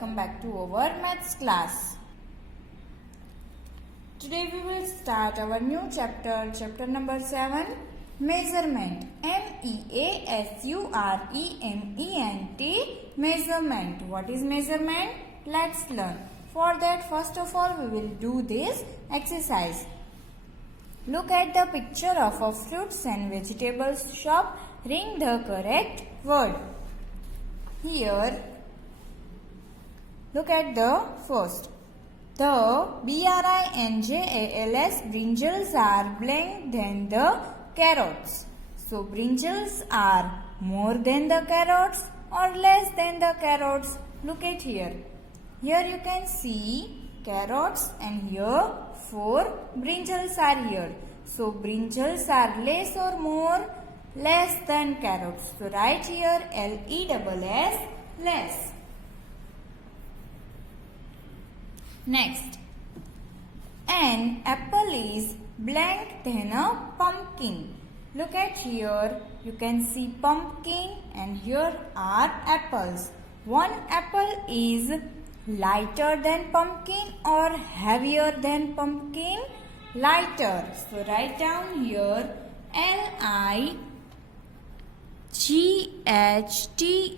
welcome back to our maths class. Today we will start our new chapter, chapter number 7, measurement. M-E-A-S-U-R-E-M-E-N-T, measurement. What is measurement? Let's learn. For that, first of all, we will do this exercise. Look at the picture of a fruits and vegetables shop. Ring the correct word. Here, look at the first. The BRINJALS brinjals are blank than the carrots. So, brinjals are more than the carrots or less than the carrots. Look at here. Here you can see carrots and here 4 brinjals are here. So, brinjals are less or more? Less than carrots. So, write here LESS, less. Next, an apple is blank than a pumpkin. Look at here, you can see pumpkin and here are apples. One apple is lighter than pumpkin or heavier than pumpkin? Lighter. So, write down here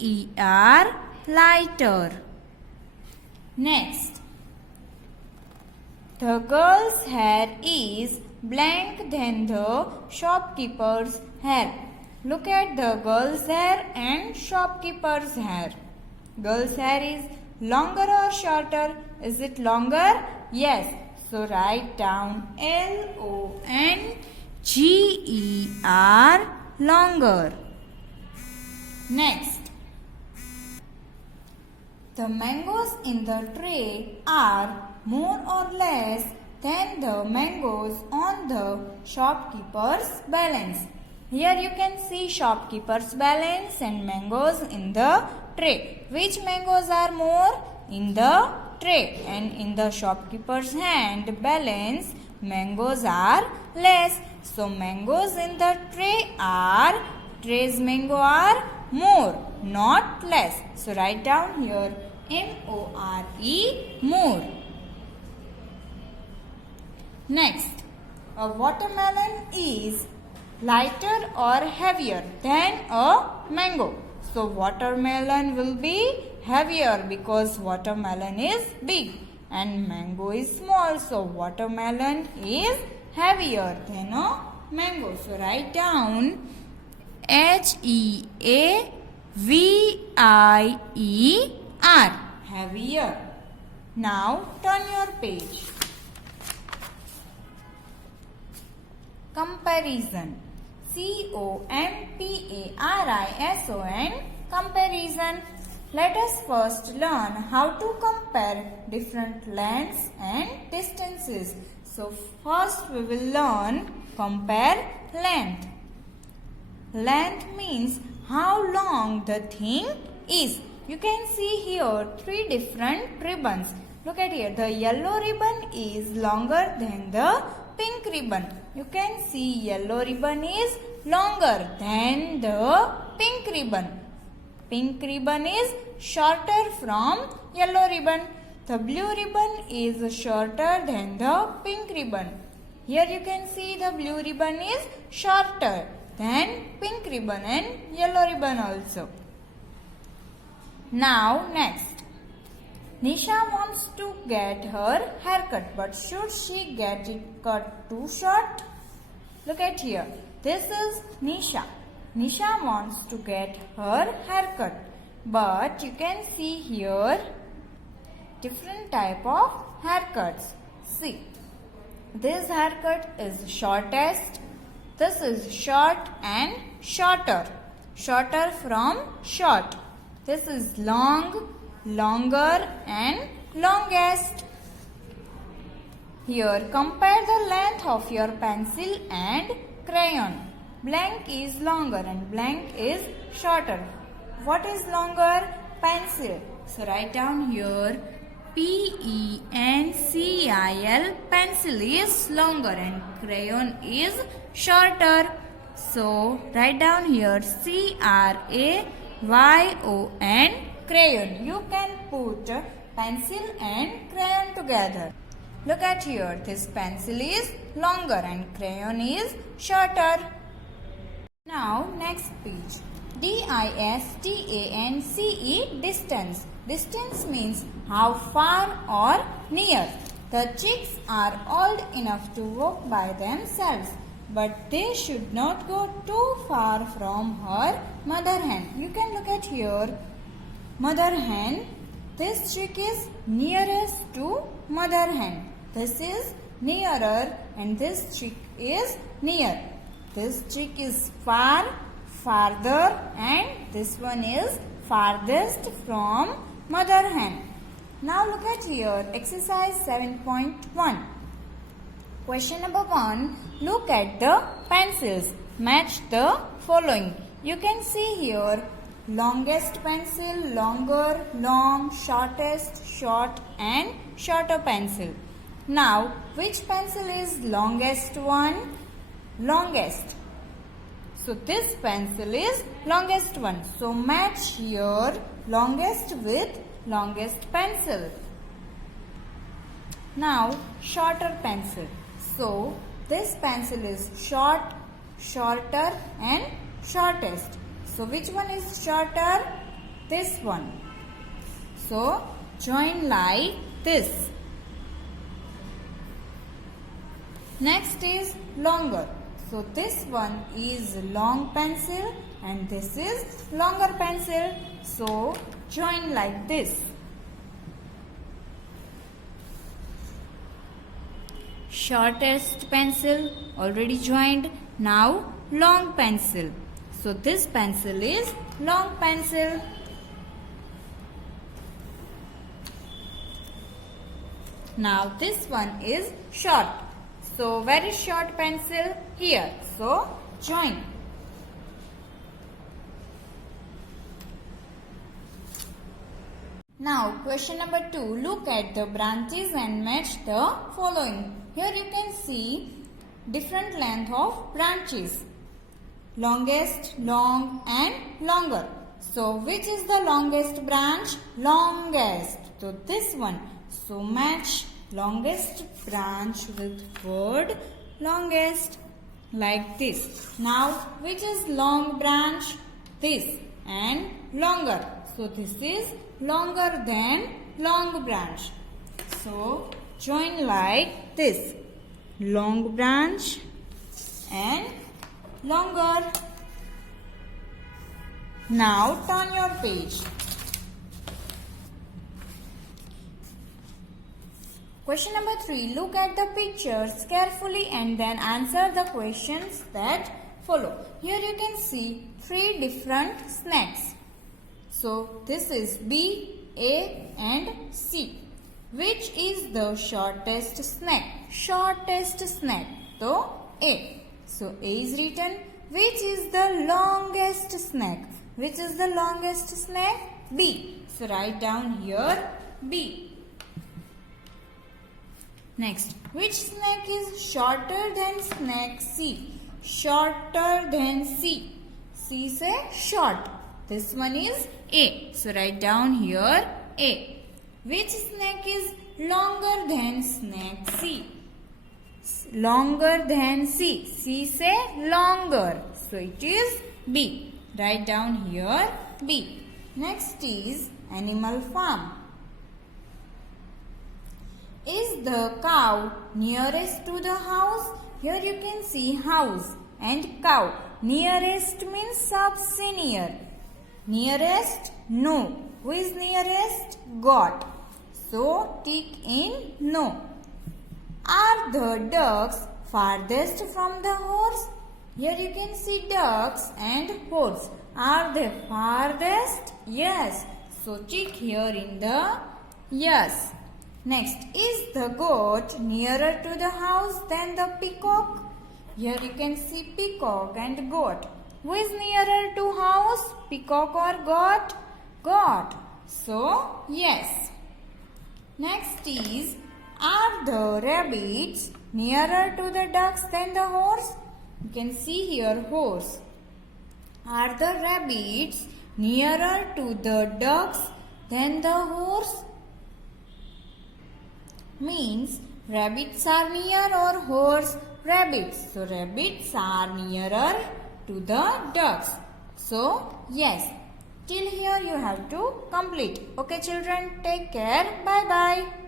LIGHTER, lighter. Next, the girl's hair is blank than the shopkeeper's hair. Look at the girl's hair and shopkeeper's hair. Girl's hair is longer or shorter? Is it longer? Yes. So write down LONGER, longer. Next, the mangoes in the tray are more or less than the mangoes on the shopkeeper's balance. Here you can see shopkeeper's balance and mangoes in the tray. Which mangoes are more? In the tray, and in the shopkeeper's hand balance, mangoes are less. So mangoes in the tray are, tray's mango are more, not less. So write down here MORE, more. Next, a watermelon is lighter or heavier than a mango. So watermelon will be heavier because watermelon is big and mango is small. So watermelon is heavier than a mango. So write down HEAVIER, heavier. Now turn your page. Comparison. COMPARISON, comparison. Let us first learn how to compare different lengths and distances. So first we will learn compare length. Length means how long the thing is. You can see here 3 different ribbons. Look at here. The yellow ribbon is longer than the pink ribbon. You can see yellow ribbon is longer than the pink ribbon. Pink ribbon is shorter from yellow ribbon. The blue ribbon is shorter than the pink ribbon. Here you can see the blue ribbon is shorter than pink ribbon and yellow ribbon also. Now next. Nisha wants to get her haircut, but should she get it cut too short? Look at here. This is Nisha. Nisha wants to get her haircut, but you can see here different type of haircuts. See, this haircut is shortest. This is short and shorter. Shorter from short. This is long, longer and longest. Here compare the length of your pencil and crayon. Blank is longer and blank is shorter. What is longer? Pencil. So write down here PENCIL, pencil is longer and crayon is shorter. So write down here CRAYON, crayon. You can put pencil and crayon together. Look at here. This pencil is longer and crayon is shorter. Now next page. DISTANCE, distance. Distance means how far or near. The chicks are old enough to walk by themselves, but they should not go too far from her mother hen. You can look at here. Mother hen. This chick is nearest to mother hen. This is nearer and this chick is near. This chick is far, farther, and this one is farthest from mother hen. Now look at here, exercise 7.1. Question number 1. Look at the pencils. Match the following. You can see here, longest pencil, longer, long, shortest, short, and shorter pencil. Now, which pencil is longest one? Longest. So this pencil is longest one. So match here longest with longest pencil. Now shorter pencil. So this pencil is short, shorter and shortest. So which one is shorter? This one. So join like this. Next is longer. So this one is long pencil and this is longer pencil. So join like this. Shortest pencil already joined. Now long pencil. So this pencil is long pencil. Now this one is short. So very short pencil here. So join. Now question number 2. Look at the branches and match the following. Here you can see different length of branches. Longest, long and longer. So which is the longest branch? Longest. So this one. So match longest branch with word longest like this. Now which is long branch? This and longer. So this is longer than long branch. So join like this. Long branch and longer. Now turn your page. Question number 3. Look at the pictures carefully and then answer the questions that follow. Here you can see 3 different snakes. So this is B, A and C. Which is the shortest snake? Shortest snake. So A. So A is written. Which is the longest snake? Which is the longest snake? B. So write down here B. Next, which snake is shorter than snake C? Shorter than C. C say short. This one is A. So write down here A. Which snake is longer than snake C? Longer than C. C say longer. So it is B. Write down here B. Next is animal farm. Is the cow nearest to the house? Here you can see house and cow. Nearest means सबसे near. Nearest? No. Who is nearest? God. So tick in no. Are the ducks farthest from the horse? Here you can see ducks and horse. Are they farthest? Yes. So tick here in the yes. Next, is the goat nearer to the house than the peacock? Here you can see peacock and goat. Who is nearer to house? Peacock or goat? Goat. So, yes. Next is, are the rabbits nearer to the ducks than the horse? You can see here horse. Are the rabbits nearer to the ducks than the horse? Means rabbits are near or horse rabbits. So rabbits are nearer to the ducks. So yes, till here you have to complete. Okay children, take care. Bye bye.